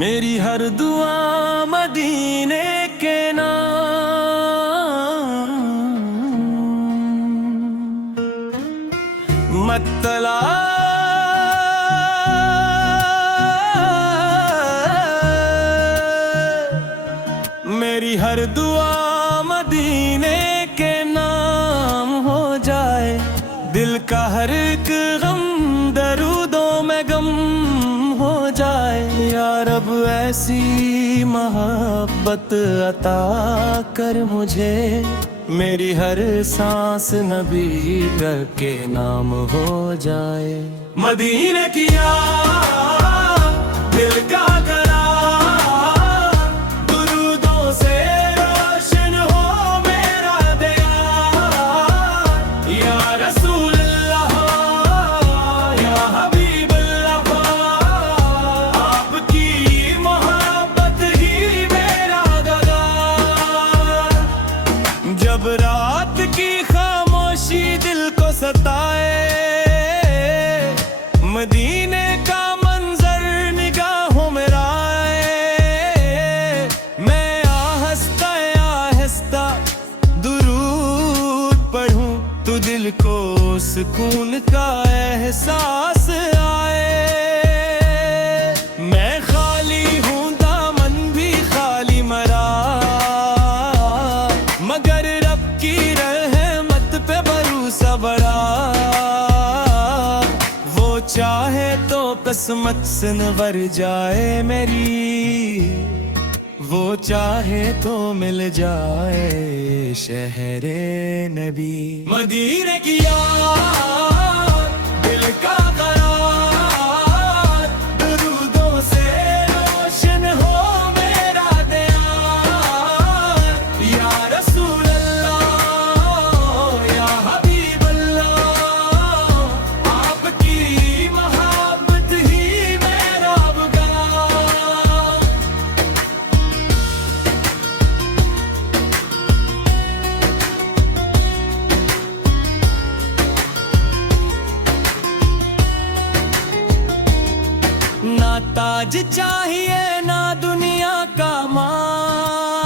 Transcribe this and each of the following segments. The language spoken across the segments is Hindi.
मेरी हर दुआ मदीने के नाम। मतला मेरी हर दुआ मदीने के नाम हो जाए। दिल का हर एक गम दरूदों में गम हो जाए। या रब ऐसी मोहब्बत अता कर मुझे, मेरी हर सांस नबी के नाम हो जाए। मदीने की याद दिल का करार, दुरूदों से रोशन हो मेरा दयार। या रसूल अल्लाह या हबीब अल्लाह, आपकी मोहब्बत ही मेरा गगार। जब रात की खामोशी दिल को सताए, मदीने का मंजर निगाहों में आए। मैं आहिस्ता आहिस्ता दुरूद पढ़ूं तो दिल को सुकून का एहसास आए। मैं खाली हूँ दामन भी खाली मरा, मगर रब की रहमत पे भरोसा बड़ा। चाहे तो किस्मत संवर जाए मेरी, वो चाहे तो मिल जाए शहरे नबी। मदीने की याद दिल का करार, दुरूदों से रोशन हो मेरा दयार। या रसूल अल्लाह या हबीब अल्लाह, आपकी ना ताज चाहिए ना दुनिया का माल,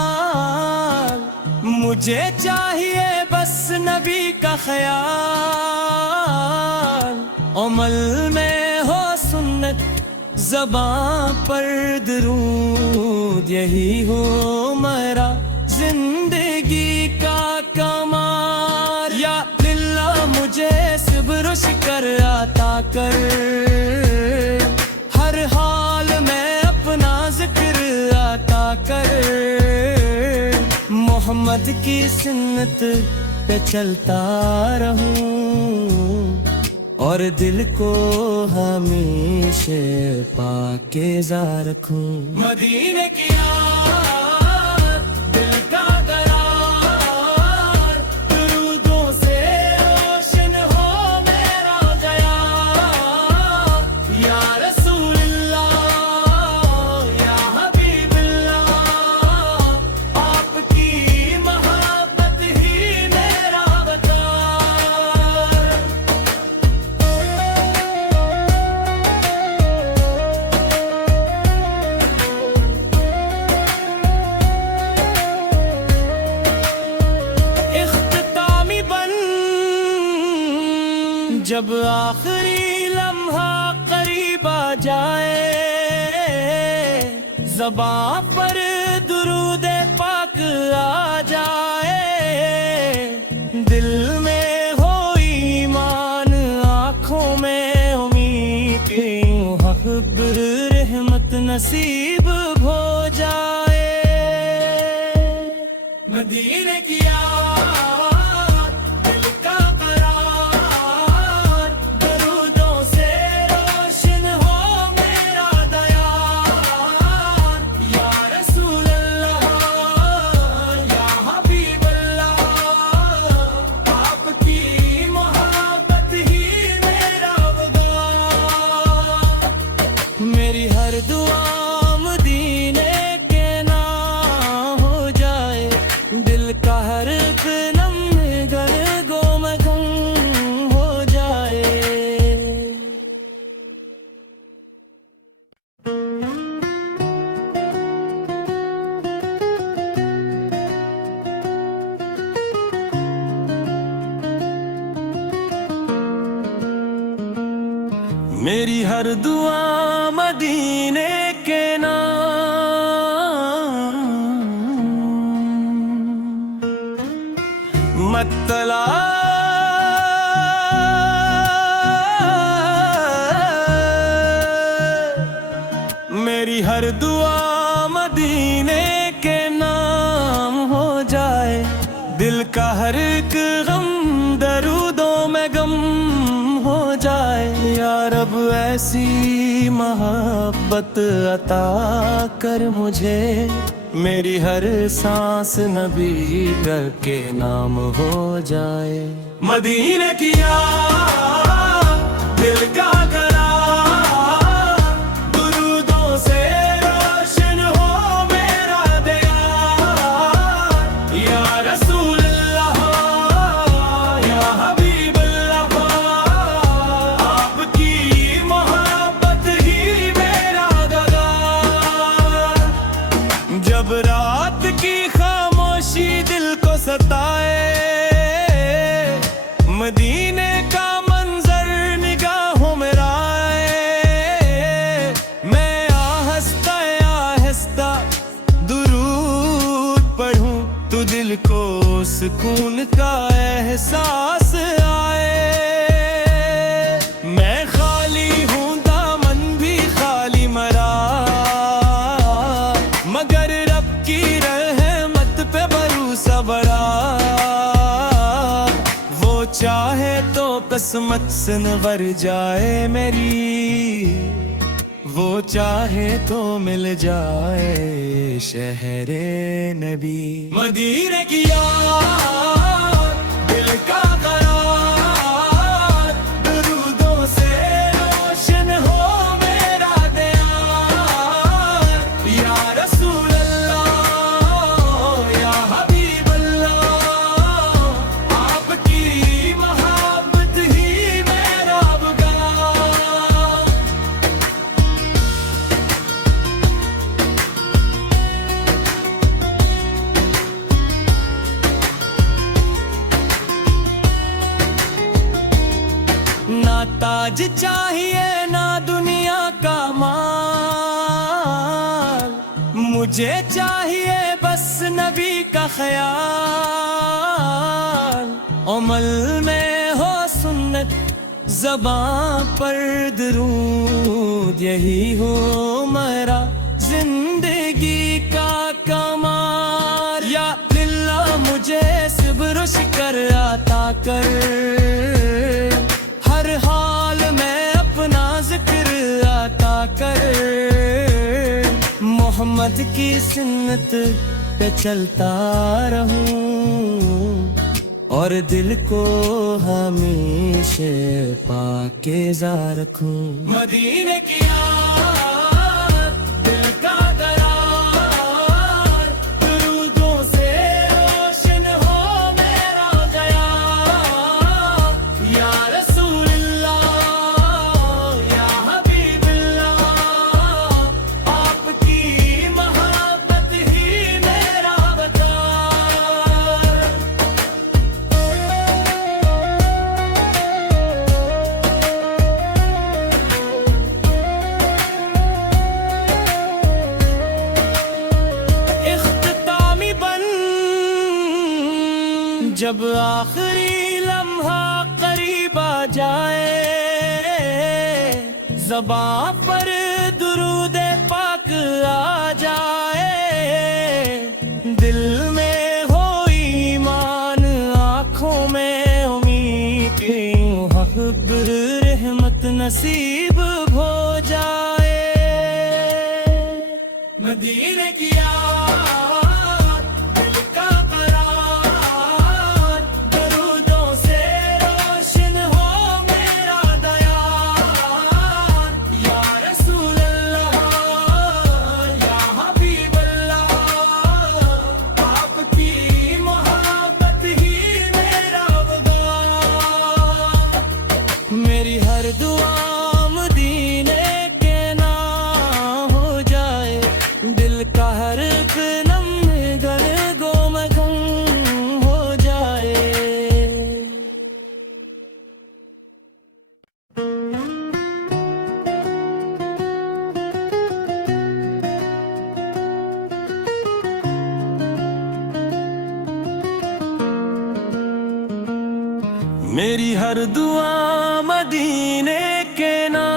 मुझे चाहिए बस नबी का ख्याल। अमल में हो सुन्नत ज़बां पर दरूद, यही हो मेरा जिंदगी का कमाल। या दिल्ला मुझे सब्र शिकर आता कर, हर हाल में अपना जिक्र आता कर। मोहम्मद की सुन्नत पे चलता रहूं और दिल को हमेशा पाकीज़ा रखूं। मदीने की याद दिल का करार, दुरूदों से रोशन हो मेरा दयार। या रसूल अल्लाह या हबीब अल्लाह, आपकी मोहब्बत ही मेरा वकार। इख्तितामी बन जब आखिरी लम्हा करीब आ जाए, ज़बां पर दुरूद पाक आ जाए। दिल में हो ईमान, आँखों में उम्मीद, हक़ रहमत नसीब हो जाए। मदीने की याद दिल का करार, दरूदों से रोशन हो मेरा दयार। या रसूल अल्लाह या हबीब अल्लाह, आपकी मोहब्बत ही मेरा वकार। मेरी हर दुआ मदीने के नाम हो जाए। दिल का हर मेरी हर दुआ मदीने के नाम। मतला मेरी हर दुआ मदीने के नाम हो जाए। दिल का हर एक गम दरूदों में गम हो जाए। या रब ऐसी मोहब्बत अता कर मुझे, मेरी हर सांस नबी के नाम हो जाए। मदीने की याद दिल का करार, दुरूदों से रोशन हो मेरा दीदार। या रसूल अल्लाह या हबीब अल्लाह, आपकी मोहब्बत ही मेरा गगार। जब रात की खामोशी दिल को सताए, मदीने का मंजर निगाहों में आए। मैं आहिस्ता आहिस्ता दुरूद पढ़ूं तो दिल को सुकून का एहसास आए। मैं खाली हूँ दामन भी खाली मरा, मगर रब की रहमत पे भरोसा बड़ा। वो चाहे तो किस्मत से नवर जाए मेरी, वो चाहे तो मिल जाए शहरे नबी। मदीने की याद दिल का करार, दुरूदों से रोशन हो मेरा दीदार। या रसूल अल्लाह या हबीब अल्लाह, आपकी मोहब्बत ही मेरा बगार। ना ताज चाहिए ना दुनिया का माल, मुझे चाहिए बस नबी का ख्याल। अमल में हो सुन्नत ज़बां पर दरूद, यही हो मेरा जिंदगी का कमाल। या लिल्लाह मुझे सब्र शिकर अता कर, हर हाल में अपना जिक्र अता कर। मोहम्मद की सुन्नत पे चलता रहूं और दिल को हमेशा पाकीज़ा रखूं। मदीने की याद दिल का करार, दुरूदों से रोशन हो मेरा दयार। या रसूल अल्लाह या हबीब अल्लाह, आपकी मोहब्बत ही मेरा वकार। इख्तितामी बन जब आखिरी लम्हा करीब आ जाए, ज़बां पर दुरूद पाक आ जाए। दिल में हो ईमान, आँखों में उम्मीद, हक रहमत नसीब हो जाए। मदीने की याद दिल का करार, दरूदों से रोशन हो मेरा दयार। या रसूल अल्लाह या हबीब अल्लाह, आपकी मोहब्बत ही मेरा वकार। मेरी हर दुआ मदीने के नाम हो जाए। दिल का है मेरी हर दुआ मदीने के नाम।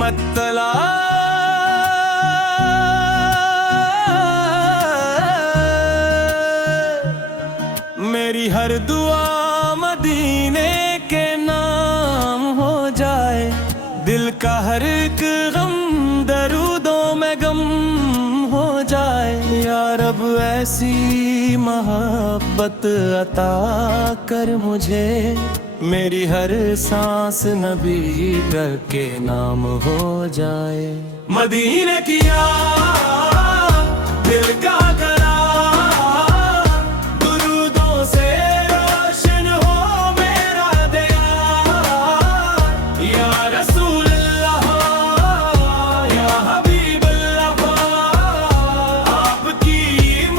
मतला मेरी हर दुआ मदीने के नाम हो जाए। दिल का हर एक गम दरूदों में गम हो जाए। या रब ऐसी मोहब्बत अता कर मुझे, मेरी हर सांस नबी के नाम हो जाए। मदीने की याद दिल का करार, दुरूदों से रोशन हो मेरा दयार। या रसूल अल्लाह या हबीब अल्लाह, आपकी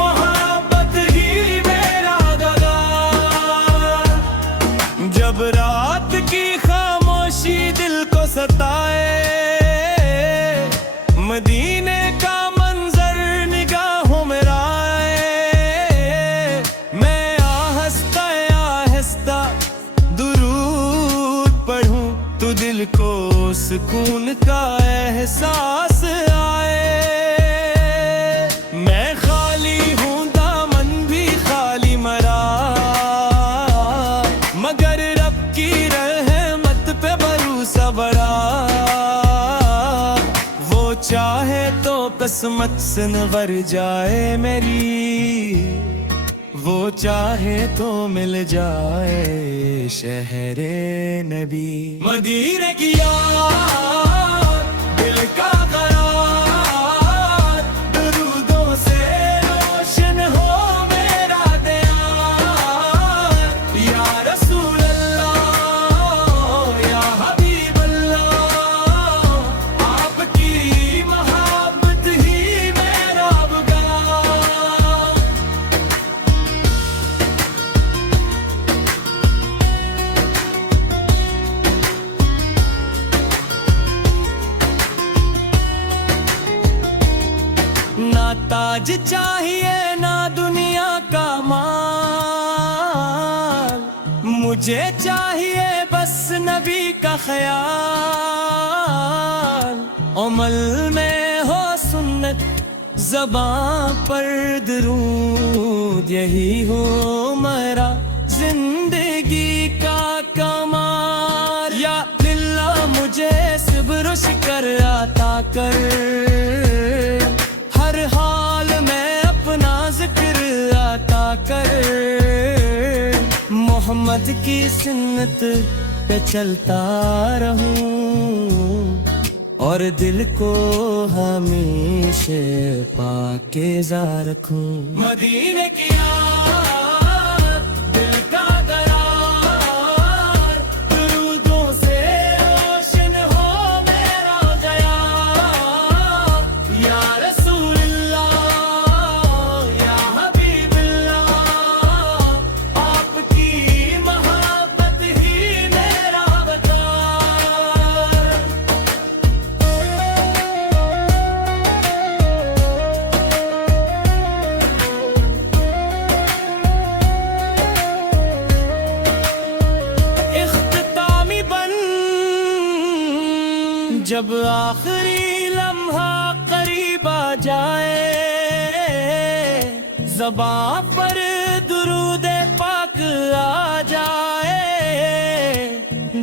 मोहब्बत ही मेरा गगार। जब रात की खामोशी दिल को सताए, मदीने का मंजर निगाहों में आए। मैं आहिस्ता आहिस्ता दुरूद पढ़ूं तो दिल को सुकून का एहसास आए। मैं खाली हूँ दामन भी खाली मरा, मगर रब की रहमत पे भरोसा बड़ा। वो चाहे तो किस्मत संवर जाए मेरी, वो चाहे तो मिल जाए शहरे नबी। मदीने की याद दिल का करार, दुरूदों से रोशन हो मेरा दयार। या रसूल अल्लाह या हबीब अल्लाह, आपकी मोहब्बत ही मेरा बगार। ना ताज चाहिए ना दुनिया का माल, मुझे चाहिए बस नबी का ख्याल। अमल में हो सुन्नत ज़बां पर दरूद, यही हो मेरा जिंदगी का कमाल। या दिल्ला मुझे सब्र शिकर अता कर, हर हाल में अपना जिक्र अता कर। मोहम्मद की सुन्नत पे चलता रहूं और दिल को हमेशा पाकीज़ा रखूं। मदीने की याद दिल का करार, दुरूदों से रोशन हो मेरा दयार। या रसूल अल्लाह या हबीब अल्लाह, आपकी मोहब्बत ही मेरा वकार। इख्तितामी बन जब आखिरी लम्हा करीब आ जाए, ज़बां पर दुरूद पाक आ जाए।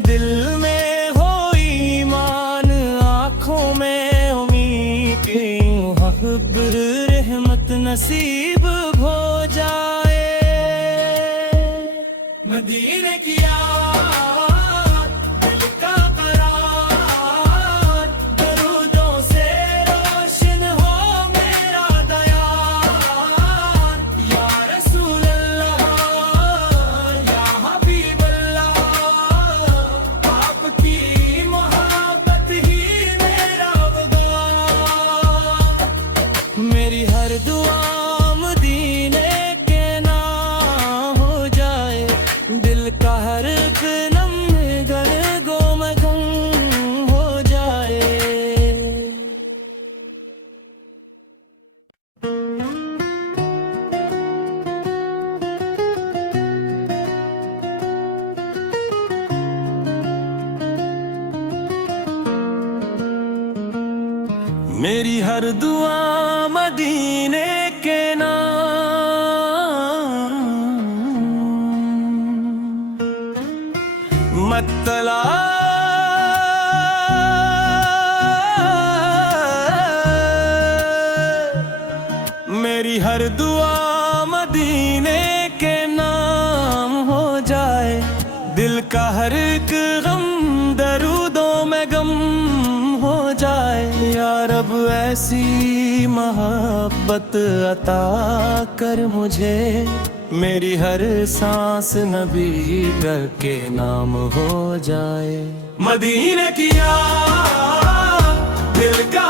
दिल में हो ईमान, आँखों में उम्मीद, हक रहमत नसीब हो जाए। मदीने की याद दिल का करार, दरूदों से रोशन हो मेरा दयार। या रसूल अल्लाह या हबीब अल्लाह, आपकी मोहब्बत ही मेरा वकार। मेरी हर दुआ मदीने के नाम हो जाए। दिल का हर एक नम मेरी हर दुआ मदीने के नाम मतला मेरी हर दुआ मदीने के नाम हो जाए। दिल का हर एक गम दरूदों में गम हो जाए। या रब ऐसी मोहब्बत अता कर मुझे, मेरी हर सांस नबी के नाम हो जाए। मदीने की याद दिल का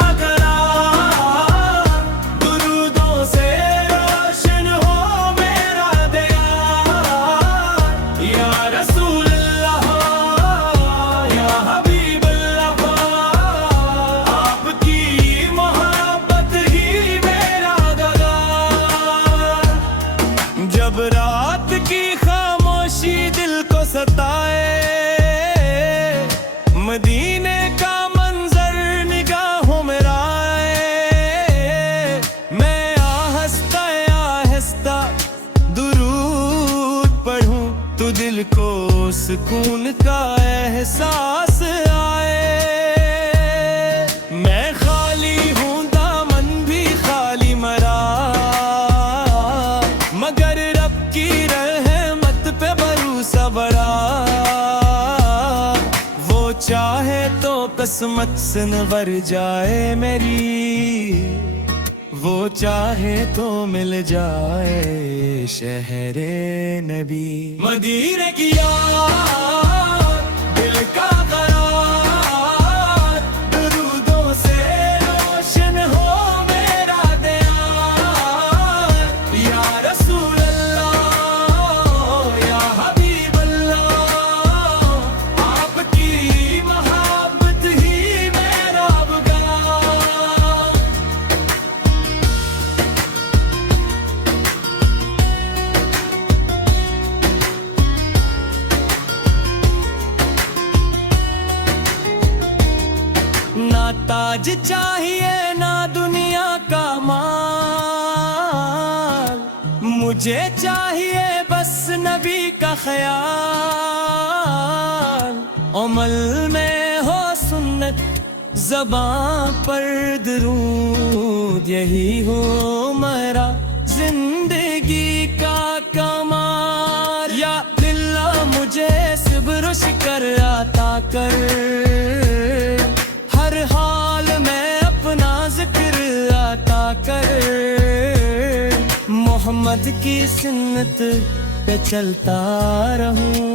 जब रात की खामोशी दिल को सताए, मदीने का मंजर निगाहों में आए। मैं आहिस्ता आहिस्ता दुरूद पढ़ूं तो दिल को सुकून का एहसास आए। मैं खाली हूँ दामन भी खाली मरा, मगर रब की रहमत पे भरोसा बड़ा। वो चाहे तो किस्मत से नवर जाए मेरी, वो चाहे तो मिल जाए शहरे नबी। मदीने की याद दिल का करार, दुरूदों से रोशन हो मेरा दयार। या रसूल अल्लाह या हबीब अल्लाह, आपकी मोहब्बत ही मेरा बगार। ना ताज चाहिए ना दुनिया का माल, मुझे चाहिए बस नबी का ख्याल। अमल में हो सुन्नत ज़बां पर दरूद, यही हो मेरा जिंदगी का कमाल। या दिल्ला मुझे सब्र शिकर अता कर, हर हाल में अपना जिक्र अता कर। मोहम्मद की सुन्नत पे चलता रहूं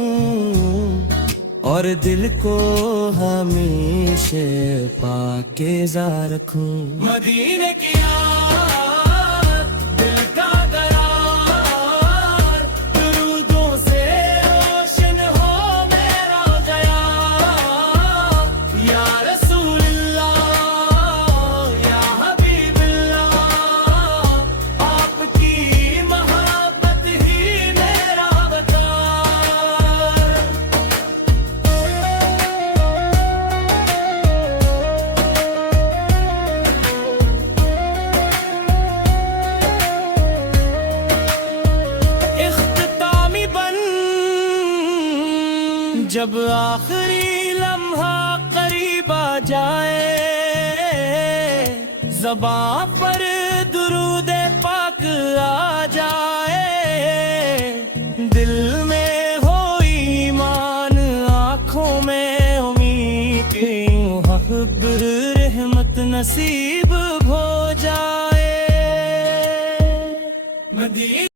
और दिल को हमेशा पाकीज़ा रखूं। मदीने की याद दिल का करार, दुरूदों से रोशन हो मेरा दयार। या रसूल अल्लाह या हबीब अल्लाह, आपकी मोहब्बत ही मेरा वकार। इख्तितामी बन जब आखिरी लम्हा करीब आ जाए, ज़बां पर दुरूद पाक आ जाए। दिल में हो ईमान, आँखों में उम्मीद, हक रहमत नसीब हो जाए।